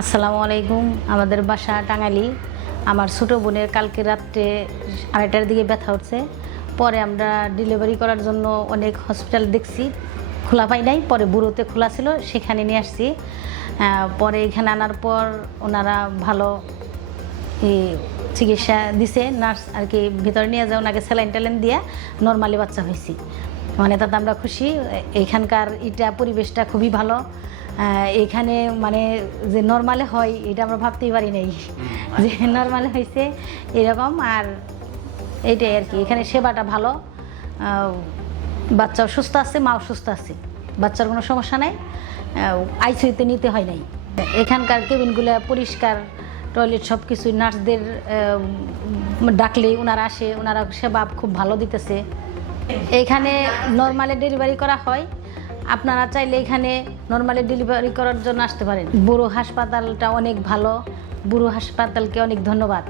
আসসালামু আলাইকুম। আমাদের বাসা টাঙ্গালি আমার ছোটো বোনের কালকে রাত্রে আড়াইটার দিকে ব্যথা উঠছে পরে আমরা ডেলিভারি করার জন্য অনেক হসপিটাল দেখছি। খোলা পাই নাই, পরে বুড়োতে খোলা ছিল, সেখানে নিয়ে আসছি। পরে এখানে আনার পর ওনারা ভালো চিকিৎসা দিছে, নার্স আর কি ভিতরে নিয়ে যায়, ওনাকে স্যালাইন ট্যালাইন দিয়ে নর্মালি বাচ্চা হয়েছি। মানে তাতে আমরা খুশি। এখানকার এটা পরিবেশটা খুবই ভালো। এখানে মানে যে নর্মালে হয় এটা আমরা ভাবতেই পারি নাই। যে নর্মালে হয়েছে এরকম আর এইটাই আর কি। এখানে সেবাটা ভালো। বাচ্চাও সুস্থ আছে মাও সুস্থ আছে। বাচ্চার কোনো সমস্যা নাই। আইসিউতে নিতে হয় নাই। এখানকার কেবিনগুলো পরিষ্কার টয়লেট সব কিছুই নার্সদের ডাকলে ওনারা আসে ওনারা সেবা খুব ভালো দিতেছে। এখানে নর্মালে ডেলিভারি করা হয়। আপনারা চাইলে এখানে নর্মালি ডেলিভারি করার জন্য আসতে পারেন। বুড়ো হাসপাতালটা অনেক ভালো। বুড়ো হাসপাতালকে অনেক ধন্যবাদ।